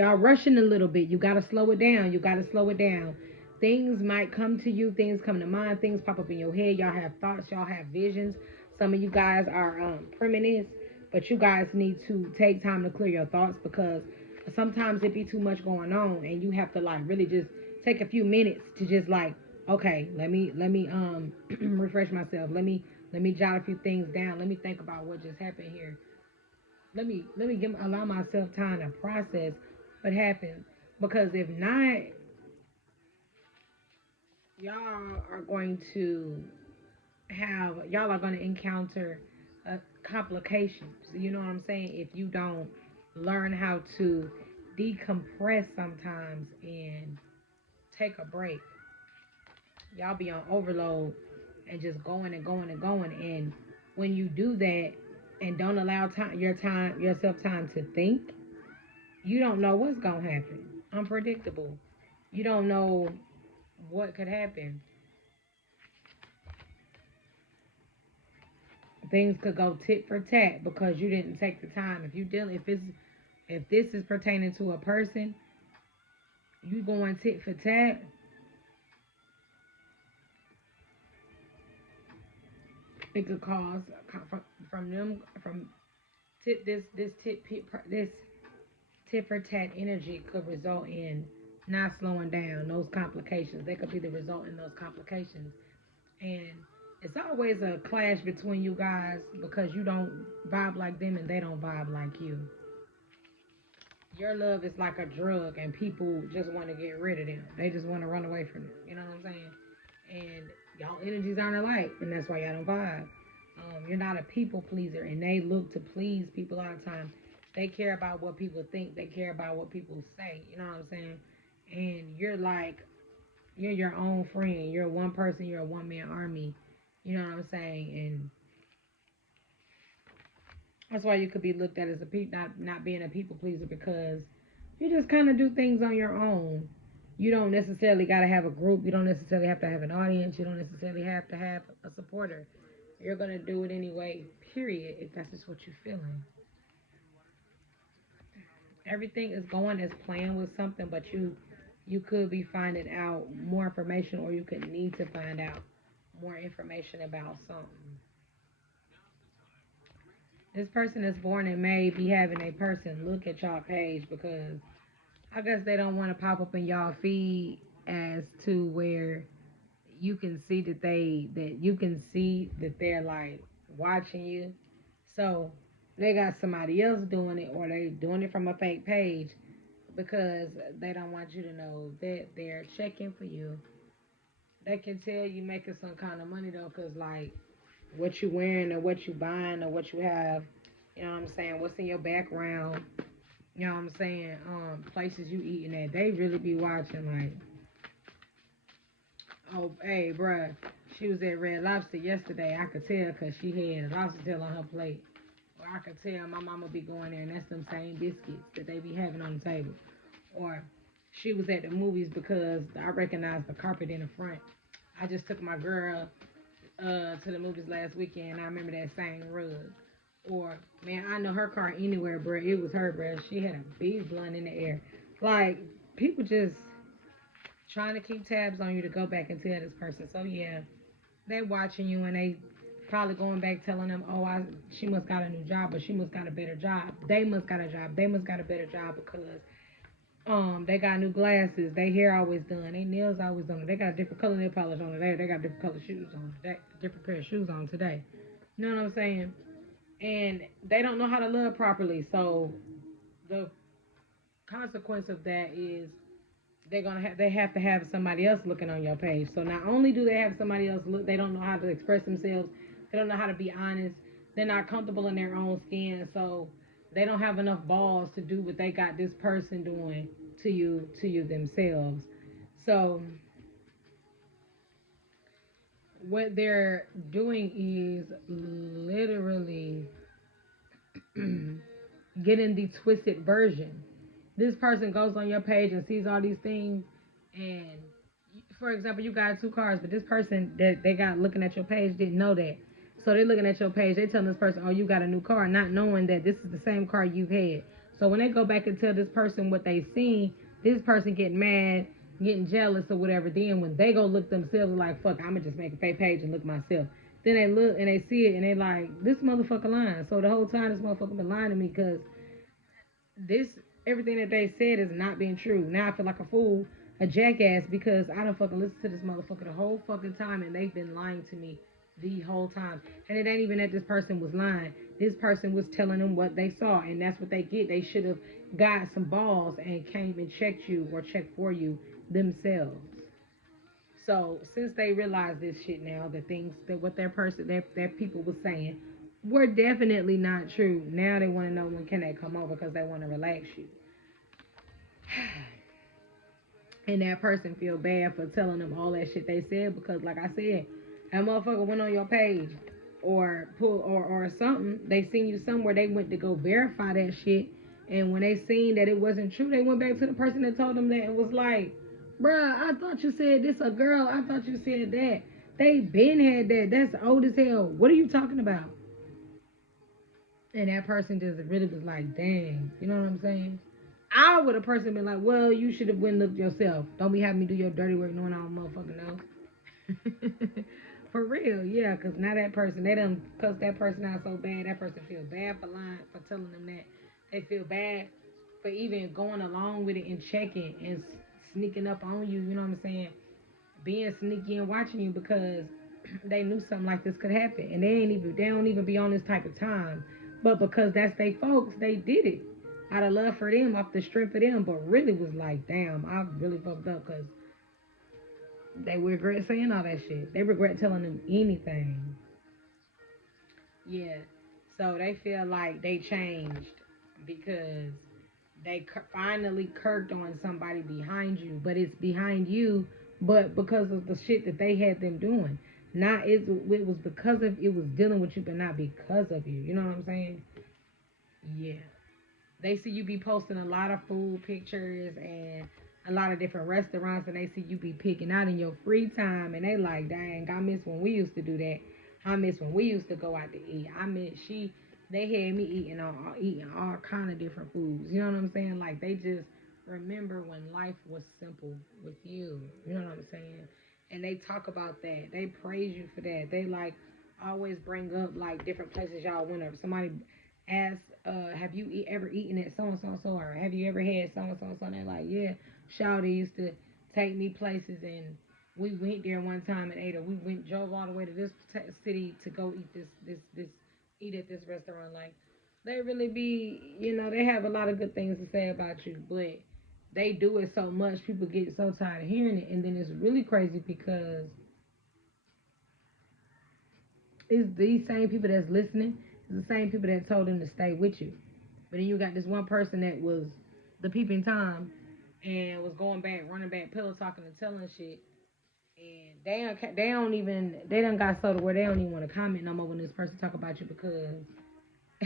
y'all rushing a little bit. You gotta slow it down. You gotta slow it down. Things might come to you. Things come to mind. Things pop up in your head. Y'all have thoughts. Y'all have visions. Some of you guys are premonitions, but you guys need to take time to clear your thoughts because sometimes it be too much going on, and you have to like really just take a few minutes to just like, okay, let me refresh myself. Let me jot a few things down. Let me think about what just happened here. Let me allow myself time to process what happened, because if not, y'all are going to y'all are going to encounter complications. You know what I'm saying? If you don't learn how to decompress sometimes and take a break, y'all be on overload and just going and going and going. And when you do that and don't allow yourself time to think, you don't know what's gonna happen. Unpredictable. You don't know what could happen. Things could go tit for tat because you didn't take the time. If this is pertaining to a person, you going tit for tat, it could cause from them from tit this tit for tat energy could result in not slowing down those complications. They could be the result in those complications. And it's always a clash between you guys because you don't vibe like them and they don't vibe like you. Your love is like a drug and people just want to get rid of them. They just want to run away from it. You know what I'm saying? And y'all energies aren't alike, and that's why y'all don't vibe. You're not a people pleaser, and they look to please people all the time. They care about what people think. They care about what people say. You know what I'm saying? And you're like, you're your own friend. You're one person. You're a one man army. You know what I'm saying? And that's why you could be looked at as a not being a people pleaser because you just kind of do things on your own. You don't necessarily got to have a group. You don't necessarily have to have an audience. You don't necessarily have to have a supporter. You're gonna do it anyway. Period. If that's just what you're feeling. Everything is going as planned with something, but you could be finding out more information, or you could need to find out more information about something. This person is born in May be having a person look at y'all page because I guess they don't want to pop up in y'all feed as to where you can see that they're like watching you. So they got somebody else doing it, or they doing it from a fake page because they don't want you to know that they're checking for you. They can tell you making some kind of money though, cause like what you wearing or what you buying or what you have, you know what I'm saying? What's in your background? You know what I'm saying? Places you eating at, they really be watching. Like, oh, hey, bruh, she was at Red Lobster yesterday. I could tell because she had a lobster tail on her plate. Or I could tell my mama be going there and that's them same biscuits that they be having on the table. Or she was at the movies because I recognized the carpet in the front. I just took my girl to the movies last weekend. And I remember that same rug. Or man, I know her car anywhere, bro. It was her, bro. She had a big blunt in the air. Like people just trying to keep tabs on you to go back and tell this person. So yeah, they watching you and they probably going back telling them, oh, she must got a new job, but she must got a better job. They must got a job. They must got a better job because they got new glasses. They hair always done. They nails always done. They got a different color nail polish on today. They got different color shoes on today. Different pair of shoes on today. You know what I'm saying? And they don't know how to love properly. So the consequence of that is they have to have somebody else looking on your page. So not only do they have somebody else look, they don't know how to express themselves. They don't know how to be honest. They're not comfortable in their own skin. So they don't have enough balls to do what they got this person doing to you themselves. So what they're doing is literally getting the twisted version. This person goes on your page and sees all these things, and for example, you got two cars, but this person that they got looking at your page didn't know that. So they're looking at your page, they telling this person, oh, you got a new car, not knowing that this is the same car you've had. So when they go back and tell this person what they seen, this person getting mad, getting jealous or whatever. Then when they go look themselves, like, fuck, I'ma just make a fake page and look myself. Then they look and they see it and they like, this motherfucker lying. So the whole time this motherfucker been lying to me because this everything that they said is not being true. Now I feel like a fool, a jackass, because I don't fucking listen to this motherfucker the whole fucking time and they've been lying to me the whole time. And it ain't even that this person was lying. This person was telling them what they saw, and that's what they get. They should have got some balls and came and checked you or checked for you themselves. So since they realize this shit now, the things that what their people was saying were definitely not true. Now they want to know when can they come over because they want to relax you. And that person feel bad for telling them all that shit they said because, like I said, that motherfucker went on your page or or something. They seen you somewhere. They went to go verify that shit, and when they seen that it wasn't true, they went back to the person that told them that and was like, "Bruh, I thought you said this a girl. I thought you said that. They been had that. That's old as hell. What are you talking about?" And that person just really was like, "Dang," you know what I'm saying? I would have personally been like, well, you should have went and looked yourself. Don't be having me do your dirty work knowing I don't motherfucking know. For real, yeah, because now that person, they done cuss that person out so bad, that person feel bad for lying, for telling them that. They feel bad for even going along with it and checking and sneaking up on you, you know what I'm saying? Being sneaky and watching you because they knew something like this could happen. And they don't even be on this type of time. But because that's they folks, they did it out of love for them, off the strength of them, but really was like, damn, I really fucked up because they regret saying all that shit. They regret telling them anything. Yeah. So they feel like they changed because they finally kirked on somebody behind you, but it's behind you, but because of the shit that they had them doing. Not it was because of it was dealing with you, but not because of you. You know what I'm saying? Yeah. They see you be posting a lot of food pictures and a lot of different restaurants, and they see you be picking out in your free time, and they like, dang, I miss when we used to do that. I miss when we used to go out to eat. I miss they had me eating all kind of different foods. You know what I'm saying? Like they just remember when life was simple with you. You know what I'm saying? And they talk about that. They praise you for that. They like always bring up like different places y'all went up. Somebody ask, have you ever eaten at so and so so, or have you ever had so and so so? And they're like, yeah, Shawty used to take me places, and we went there one time and ate, or we drove all the way to this city to go eat eat at this restaurant. Like, they really be, they have a lot of good things to say about you, but they do it so much, people get so tired of hearing it, and then it's really crazy because it's these same people that's listening. It's the same people that told them to stay with you. But then you got this one person that was the peeping Tom and was going back, running back, pillow talking and telling shit. And they done got so to where they don't even want to comment no more when this person talk about you because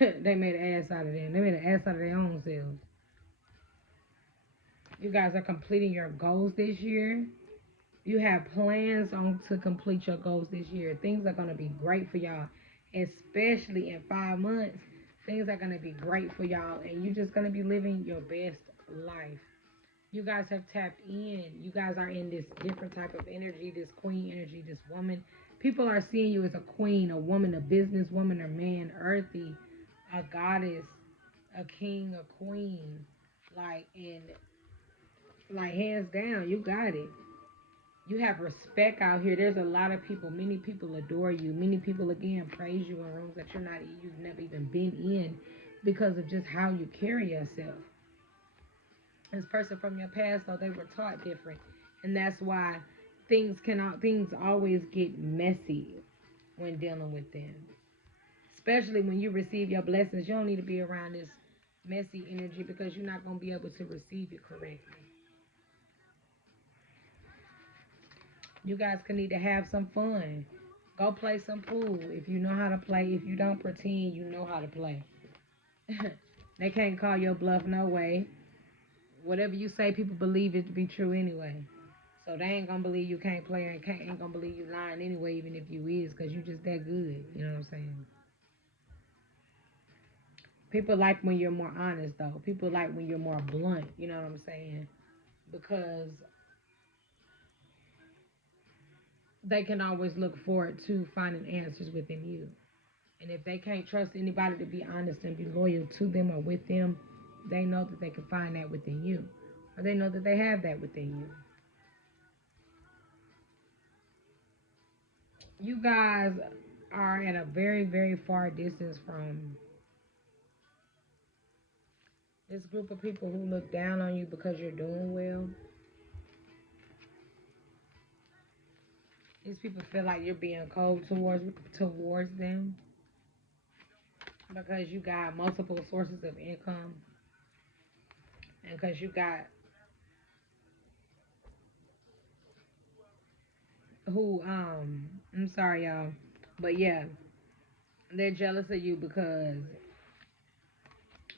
they made an ass out of them. They made an ass out of their own selves. You guys are completing your goals this year. You have plans on to complete your goals this year. Things are gonna be great for y'all, especially in 5 months. Things are gonna be great for y'all, and you're just gonna be living your best life. You guys have tapped in. You guys are in this different type of energy, this queen energy, this woman. People are seeing you as a queen, a woman, a businesswoman, a man, earthy, a goddess, a king, a queen. Like hands down, you got it. You have respect out here. There's a lot of people. Many people adore you. Many people again praise you in rooms that you've never even been in because of just how you carry yourself. This person from your past, though, they were taught different, and that's why things always get messy when dealing with them. Especially when you receive your blessings, you don't need to be around this messy energy because you're not gonna be able to receive it correctly. You guys can need to have some fun. Go play some pool if you know how to play. If you don't, pretend you know how to play. They can't call your bluff no way. Whatever you say, people believe it to be true anyway. So they ain't gonna believe you can't play and ain't gonna believe you lying anyway, even if you is, because you just that good. You know what I'm saying? People like when you're more honest, though. People like when you're more blunt. You know what I'm saying? Because they can always look forward to finding answers within you. And if they can't trust anybody to be honest and be loyal to them or with them, they know that they can find that within you. Or they know that they have that within you. You guys are at a very, very far distance from this group of people who look down on you because you're doing well. These people feel like you're being cold towards them because you got multiple sources of income and because you got who I'm sorry y'all, but yeah, they're jealous of you because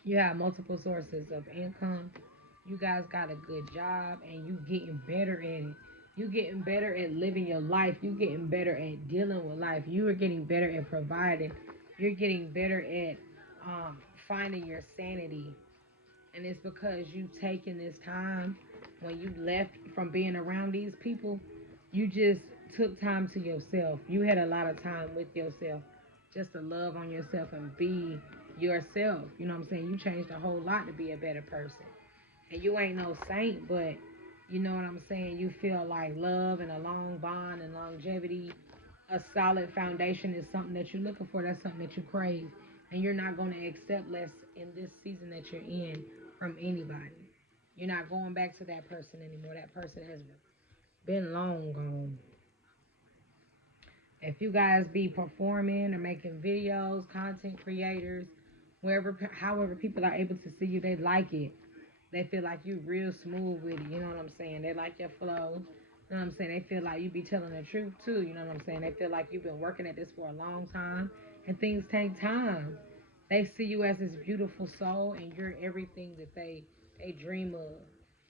you have multiple sources of income. You guys got a good job and you getting better at it. You getting better at living your life. You getting better at dealing with life. You are getting better at providing. You're getting better at finding your sanity. And it's because you taking this time when you left from being around these people, you just took time to yourself. You had a lot of time with yourself just to love on yourself and be yourself. You know what I'm saying? You changed a whole lot to be a better person. And you ain't no saint, but you know what I'm saying? You feel like love and a long bond and longevity, a solid foundation is something that you're looking for. That's something that you crave. And you're not going to accept less in this season that you're in from anybody. You're not going back to that person anymore. That person has been long gone. If you guys be performing or making videos, content creators, wherever, however people are able to see you, they like it. They feel like you real smooth with it. You know what I'm saying? They like your flow. You know what I'm saying? They feel like you be telling the truth too. You know what I'm saying? They feel like you've been working at this for a long time and things take time. They see you as this beautiful soul and you're everything that they dream of.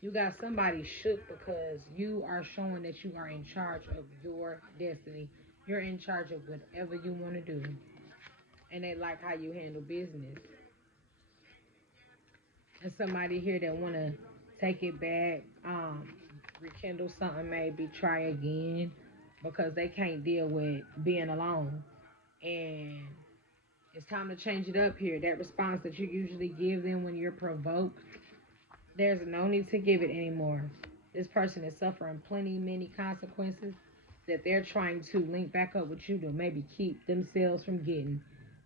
You got somebody shook because you are showing that you are in charge of your destiny. You're in charge of whatever you want to do. And they like how you handle business. And somebody here that want to take it back, rekindle something, maybe try again because they can't deal with being alone. And it's time to change it up here. That response that you usually give them when you're provoked, there's no need to give it anymore. This person is suffering many consequences that they're trying to link back up with you to maybe keep themselves from getting.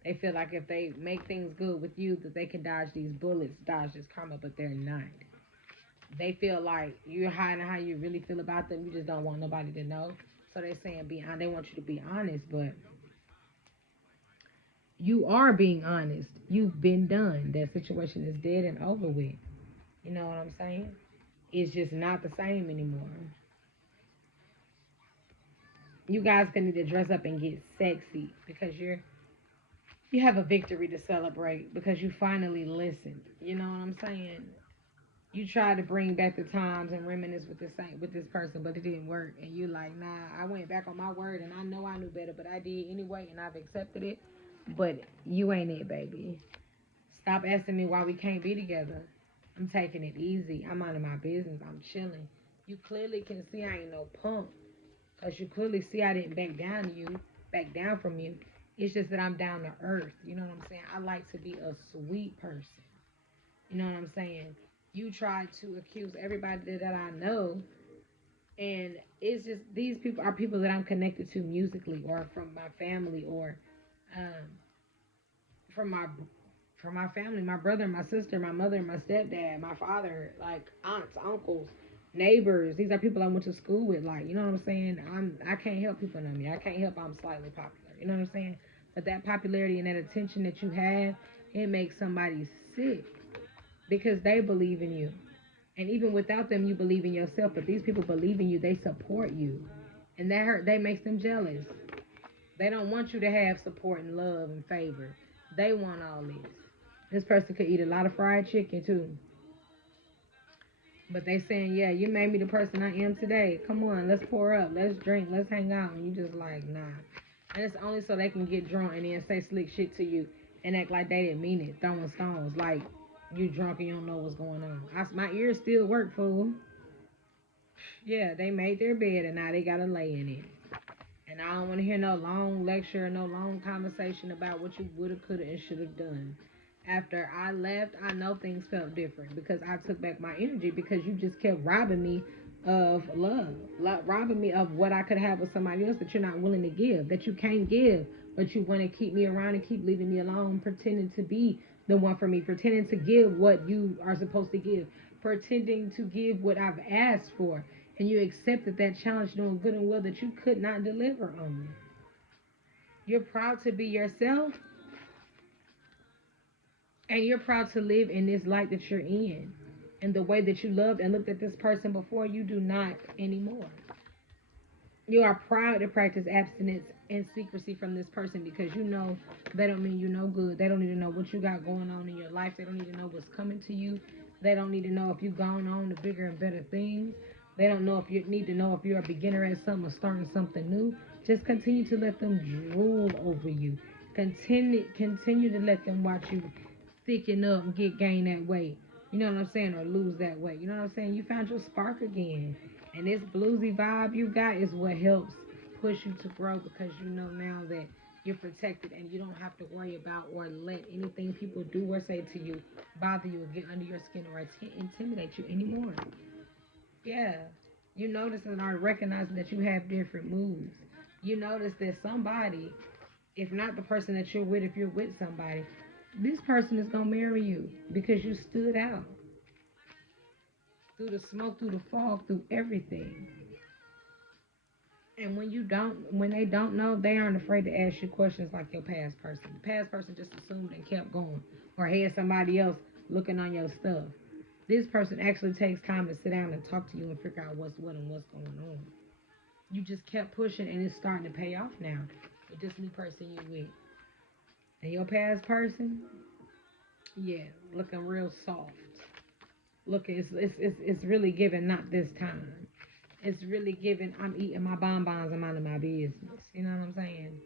They feel like if they make things good with you, that they can dodge these bullets, dodge this karma, but they're not. They feel like you're hiding how you really feel about them. You just don't want nobody to know. So they're saying be honest. They want you to be honest, but you are being honest. You've been done. That situation is dead and over with. You know what I'm saying? It's just not the same anymore. You guys gonna need to dress up and get sexy because you have a victory to celebrate because you finally listened. You know what I'm saying? You try to bring back the times and reminisce with this person, but it didn't work. And you like, nah, I went back on my word, and I know I knew better, but I did anyway, and I've accepted it. But you ain't it, baby. Stop asking me why we can't be together. I'm taking it easy. I'm minding my business. I'm chilling. You clearly can see I ain't no punk, cause you clearly see I didn't back down from you. It's just that I'm down to earth. You know what I'm saying? I like to be a sweet person. You know what I'm saying? You try to accuse everybody that I know, and it's just these people are people that I'm connected to musically, or from my family, or um, from my family, my brother, my sister, my mother, my stepdad, my father, like aunts, uncles, neighbors. These are people I went to school with. Like, you know what I'm saying? I can't help people know me. I can't help I'm slightly popular. You know what I'm saying? But that popularity and that attention that you have, it makes somebody sick because they believe in you. And even without them, you believe in yourself. But these people believe in you. They support you, and that makes them jealous. They don't want you to have support and love and favor. They want all this. This person could eat a lot of fried chicken too. But they saying, yeah, you made me the person I am today. Come on, let's pour up, let's drink, let's hang out. And you just like, nah. And it's only so they can get drunk and then say slick shit to you and act like they didn't mean it, throwing stones like you drunk and you don't know what's going on. My ears still work, fool. Yeah, they made their bed and now they gotta lay in it. And I don't want to hear no long lecture, no long conversation about what you woulda, coulda, and shoulda done. After I left, I know things felt different because I took back my energy because you just kept robbing me of love, robbing me of what I could have with somebody else that you're not willing to give, that you can't give, but you want to keep me around and keep leaving me alone, pretending to be the one for me, pretending to give what you are supposed to give, pretending to give what I've asked for, and you accepted that challenge knowing good and well that you could not deliver on it. You're proud to be yourself, and you're proud to live in this light that you're in. And the way that you loved and looked at this person before, you do not anymore. You are proud to practice abstinence and secrecy from this person because you know they don't mean you no good. They don't need to know what you got going on in your life. They don't need to know what's coming to you. They don't need to know if you've gone on to bigger and better things. They don't know if you need to know if you're a beginner at something or starting something new. Just continue to let them drool over you. Continue to let them watch you thicken up and gain that weight. You know what I'm saying? Or lose that weight. You know what I'm saying? You found your spark again. And this bluesy vibe you got is what helps push you to grow because you know now that you're protected and you don't have to worry about or let anything people do or say to you bother you or get under your skin or intimidate you anymore. Yeah. You notice and are recognizing that you have different moods. You notice that somebody, if not the person that you're with, if you're with somebody, this person is going to marry you because you stood out through the smoke, through the fog, through everything. And when they don't know, they aren't afraid to ask you questions like your past person. The past person just assumed and kept going or had somebody else looking on your stuff. This person actually takes time to sit down and talk to you and figure out what's what and what's going on. You just kept pushing and it's starting to pay off now with this new person you with. And your past person, yeah, looking real soft. Looking, it's really giving not this time. It's really giving I'm eating my bonbons and minding my business. You know what I'm saying?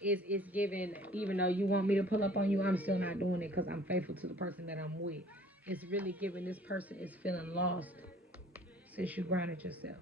It's giving even though you want me to pull up on you, I'm still not doing it because I'm faithful to the person that I'm with. It's really giving this person is feeling lost since you grounded yourself.